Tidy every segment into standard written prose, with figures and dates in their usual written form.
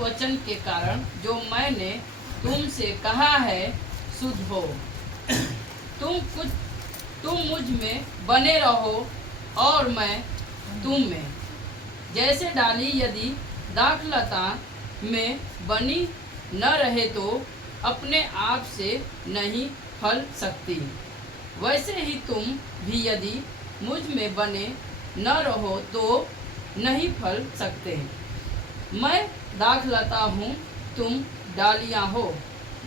वचन के कारण जो मैंने तुमसे कहा है शुद्ध हो। तुम मुझ में बने रहो और मैं तुम में। जैसे डाली यदि दाखलता में बनी न रहे तो अपने आप से नहीं फल सकती, वैसे ही तुम भी यदि मुझ में बने न रहो तो नहीं फल सकते। मैं दाखलता हूँ, तुम डालियाँ हो।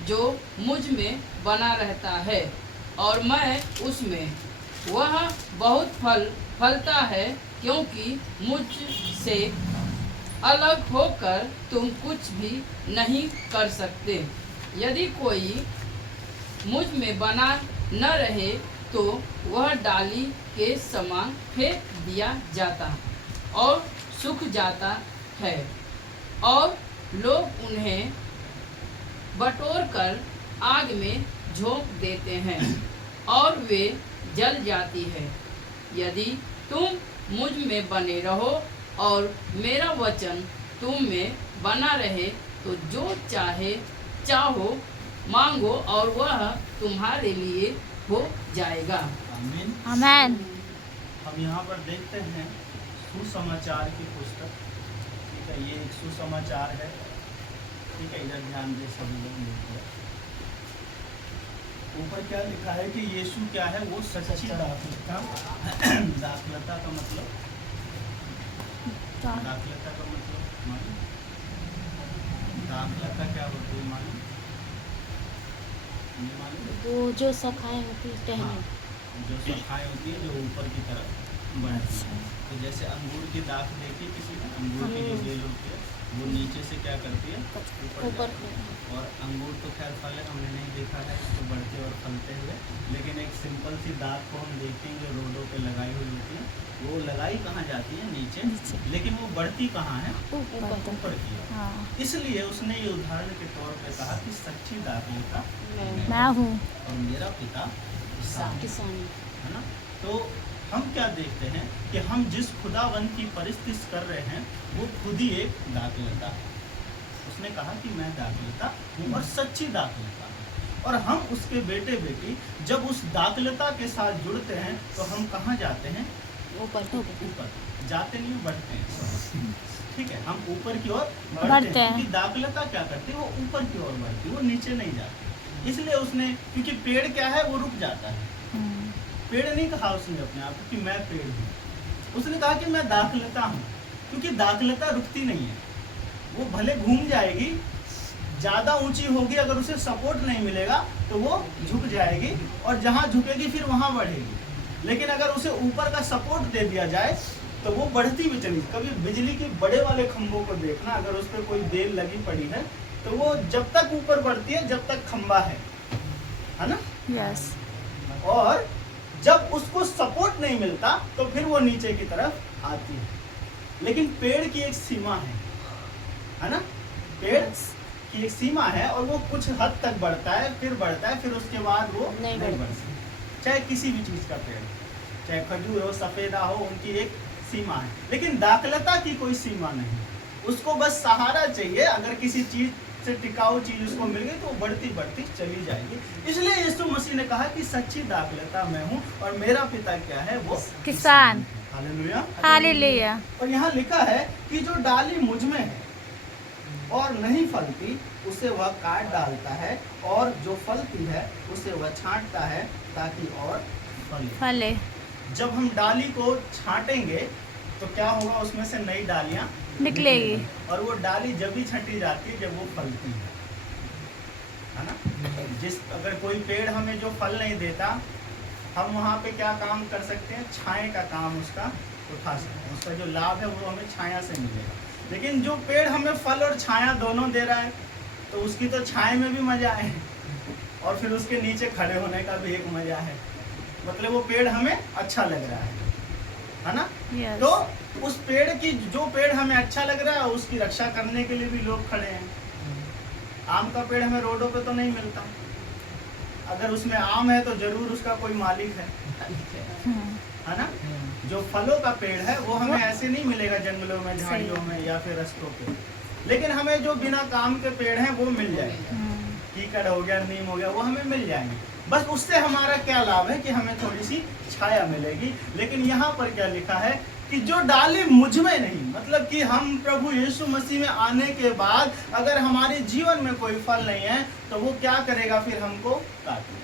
जो मुझ में बना रहता है और मैं उसमें, वह बहुत फल फलता है, क्योंकि मुझसे अलग होकर तुम कुछ भी नहीं कर सकते। यदि कोई मुझ में बना न रहे तो वह डाली के समान फेंक दिया जाता और सूख जाता है, और लोग उन्हें बटोर कर आग में झोंक देते हैं और वे जल जाती है। यदि तुम मुझ में बने रहो और मेरा वचन तुम में बना रहे तो जो चाहो मांगो और वह तुम्हारे लिए हो जाएगा। आमीन। आमेन। हम यहाँ पर देखते हैं सुसमाचार की पुस्तक। ठीक है, ये एक सुसमाचार है। ठीक है, इधर ध्यान दे सभी लोग मिलकर। ऊपर क्या लिखा है कि यीशु क्या है? वो सच्ची दाखलता। दाखलता का मतलब, दाखलता का मतलब मालूम? दाखलता क्या होती है मालूम? नहीं मालूम? वो जो शाखाएं होती है टहनी। हाँ, जो शाखाएं होती है जो ऊपर की तरफ बढ़ती है। तो जैसे अंगूर की दाख देखी किसी ने? अंगूर की जो बेल होती है वो नीचे से क्या करती है? ऊपर जाती है। और अंगूर तो खैर फल है, हमने नहीं देखा है इसको बढ़ते और फलते हुए, लेकिन एक सिंपल सी दाख को हम देखते हैं जो रोडों पे लगाई हुई होती है। वो लगाई कहाँ जाती है? नीचे। लेकिन वो बढ़ती कहाँ है? ऊपर की ओर। हाँ। इसलिए उसने ये उदाहरण के तौर पे कहा कि सच्ची दाखलता मैं हूँ और मेरा पिता किसान। है ना। तो हम क्या देखते हैं कि हम जिस खुदाबंद की परिस्थिति कर रहे हैं वो खुद ही एक दाखलता है। उसने कहा कि मैं दाखलता हूँ और सच्ची दाखलता हूँ, और हम उसके बेटे बेटी जब उस दाखलता के साथ जुड़ते हैं तो हम कहाँ जाते हैं? ऊपर जाते नहीं, बढ़ते हैं। ठीक है, हम ऊपर की ओर बढ़ते हैं, क्योंकि दाखलता क्या करती है? वो ऊपर की ओर बढ़ती है, वो नीचे नहीं जाती। इसलिए उसने, क्योंकि पेड़ क्या है? वो रुक जाता है। पेड़ नहीं कहा उसने अपने आप को कि मैं पेड़ हूँ, उसने कहा कि मैं दाखलता हूँ, क्योंकि दाखलता रुकती नहीं है। वो भले घूम जाएगी, ज़्यादा ऊंची होगी, अगर उसे सपोर्ट नहीं मिलेगा तो वो झुक जाएगी, और जहाँ झुकेगी फिर वहाँ बढ़ेगी। लेकिन अगर उसे ऊपर का सपोर्ट दे दिया जाए तो वो बढ़ती भी चली। कभी बिजली के बड़े वाले खंभों को देखना, अगर उस पर कोई बेल लगी पड़ी है तो वो जब तक ऊपर बढ़ती है जब तक खंभा है ना। यस। और जब उसको सपोर्ट नहीं मिलता तो फिर वो नीचे की तरफ आती है। लेकिन पेड़ की एक सीमा है ना। पेड़ की एक सीमा है और वो कुछ हद तक बढ़ता है, फिर उसके बाद वो नहीं बढ़ सकता। चाहे किसी भी चीज का पेड़, चाहे खजूर हो, सफेदा हो, उनकी एक सीमा है। लेकिन दाखलता की कोई सीमा नहीं, उसको बस सहारा चाहिए। अगर किसी चीज से टिकाऊ चीज उसको मिल गई तो वो बढ़ती बढ़ती चली जाएगी। इसलिए यीशु मसीह ने कहा कि सच्ची दाखलता मैं हूँ और मेरा पिता क्या है? वो किसान। Hallelujah, hallelujah. और यहाँ लिखा है कि जो डाली मुझ में है और नहीं फलती उसे वह काट डालता है, और जो फलती है उसे वह छांटता है ताकि और फले। जब हम डाली को छांटेंगे तो क्या होगा? उसमें से नई डालियां निकलेगी। और वो डाली जब भी छंटी जाती है जब वो फलती है ना। अगर कोई पेड़ हमें जो फल नहीं देता, हम वहाँ पे क्या काम कर सकते हैं? छाया का काम उसका उठा सकते हैं। उसका जो लाभ है वो हमें छाया से मिलेगा। लेकिन जो पेड़ हमें फल और छाया दोनों दे रहा है तो उसकी तो छाया में भी मजा है और फिर उसके नीचे खड़े होने का भी एक मजा है। मतलब वो पेड़ हमें अच्छा लग रहा है ना। yes. तो उस पेड़ की, जो पेड़ हमें अच्छा लग रहा है उसकी रक्षा करने के लिए भी लोग खड़े हैं। आम का पेड़ हमें रोडों पे तो नहीं मिलता, अगर उसमें आम है तो जरूर उसका कोई मालिक है ना। जो फलों का पेड़ है वो हमें ऐसे नहीं मिलेगा जंगलों में, झाड़ियों में या फिर रास्तों पे। लेकिन हमें जो बिना काम के पेड़ हैं वो मिल जाएंगे, कीकड़ हो गया, नीम हो गया, वो हमें मिल जाएंगे। बस उससे हमारा क्या लाभ है कि हमें थोड़ी सी छाया मिलेगी। लेकिन यहाँ पर क्या लिखा है कि जो डाली मुझ में नहीं, मतलब कि हम प्रभु यीशु मसीह में आने के बाद अगर हमारे जीवन में कोई फल नहीं है तो वो क्या करेगा, फिर हमको काट लेगा।